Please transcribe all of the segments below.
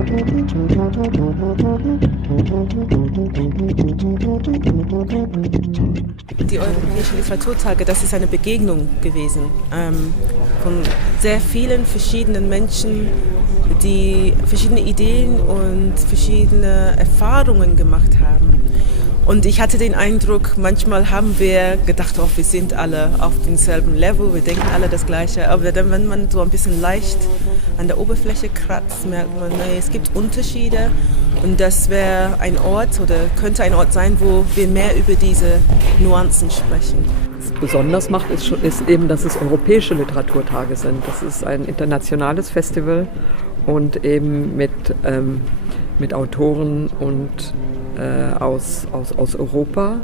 Die Europäischen Literaturtage, das ist eine Begegnung gewesen von sehr vielen verschiedenen Menschen, die verschiedene Ideen und verschiedene Erfahrungen gemacht haben. Und ich hatte den Eindruck, manchmal haben wir gedacht, oh, wir sind alle auf demselben Level, wir denken alle das Gleiche. Aber dann, wenn man so ein bisschen leicht an der Oberfläche kratzt, merkt man, nee, es gibt Unterschiede. Und das wäre ein Ort oder könnte ein Ort sein, wo wir mehr über diese Nuancen sprechen. Was besonders macht, ist eben, dass es europäische Literaturtage sind. Das ist ein internationales Festival und eben mit Autoren und aus Europa.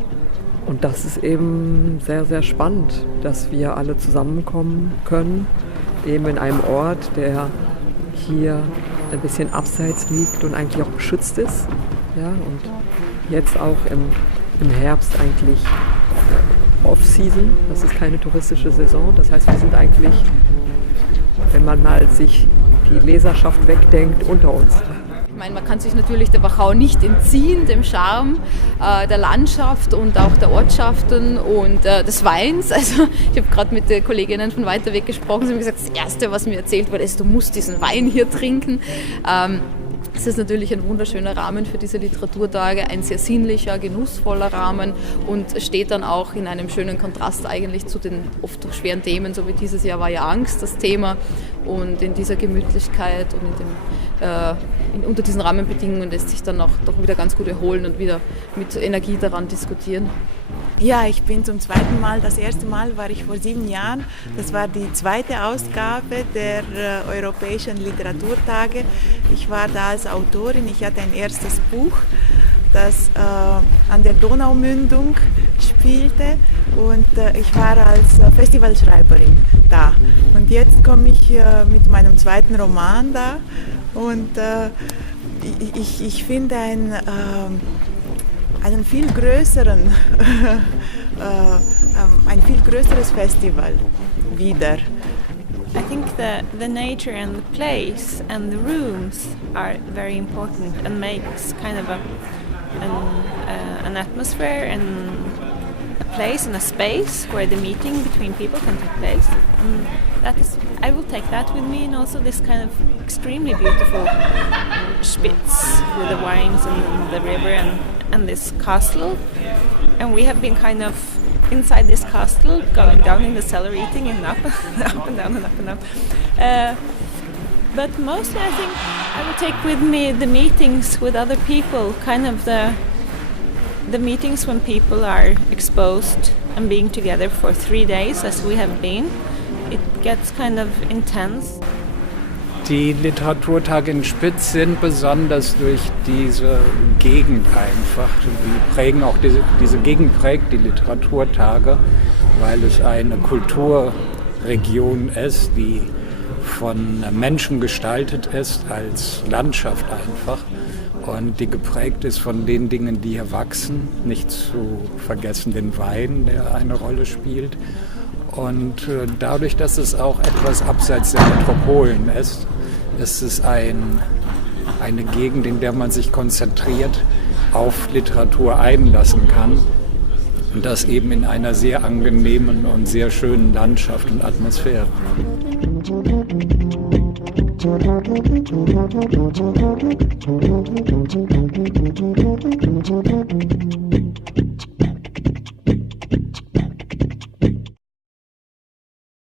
Und das ist eben sehr, sehr spannend, dass wir alle zusammenkommen können, eben in einem Ort, der hier ein bisschen abseits liegt und eigentlich auch beschützt ist. Ja, und jetzt auch im Herbst eigentlich Off-Season, das ist keine touristische Saison. Das heißt, wir sind eigentlich, wenn man mal sich die Leserschaft wegdenkt, unter uns. Ich meine, man kann sich natürlich der Wachau nicht entziehen, dem Charme der Landschaft und auch der Ortschaften und des Weins. Also ich habe gerade mit den Kolleginnen von weiter weg gesprochen, sie haben gesagt, das Erste, was mir erzählt wurde, ist, du musst diesen Wein hier trinken. Es ist natürlich ein wunderschöner Rahmen für diese Literaturtage, ein sehr sinnlicher, genussvoller Rahmen und steht dann auch in einem schönen Kontrast eigentlich zu den oft doch schweren Themen, so wie dieses Jahr war ja Angst das Thema. Und in dieser Gemütlichkeit und unter diesen Rahmenbedingungen lässt sich dann auch doch wieder ganz gut erholen und wieder mit Energie daran diskutieren. Ja, ich bin zum zweiten Mal. Das erste Mal war ich vor 7 Jahren. Das war die zweite Ausgabe der Europäischen Literaturtage. Ich war da als Autorin. Ich hatte ein erstes Buch, das an der Donaumündung spielte und ich war als Festivalschreiberin da. Und jetzt komme ich mit meinem zweiten Roman da und ich finde einen viel größeren, ein viel größeres Festival wieder. I think the nature and the place and the rooms are very important and makes kind of an atmosphere and a place and a space where the meeting between people can take place. And that is, I will take that with me, and also this kind of extremely beautiful Spitz with the wines and the river and this castle. And we have been kind of inside this castle, going down in the cellar, eating and up and down and up and down. But mostly I think I will take with me the meetings with other people, kind of the meetings when people are exposed and being together for 3 days, as we have been. It gets kind of intense. Die Literaturtage in Spitz sind besonders durch diese Gegend einfach. Diese Gegend prägt die Literaturtage, weil es eine Kulturregion ist, die von Menschen gestaltet ist als Landschaft einfach und die geprägt ist von den Dingen, die hier wachsen. Nicht zu vergessen den Wein, der eine Rolle spielt. Und dadurch, dass es auch etwas abseits der Metropolen ist, ist es eine Gegend, in der man sich konzentriert auf Literatur einlassen kann. Und das eben in einer sehr angenehmen und sehr schönen Landschaft und Atmosphäre. Thank you.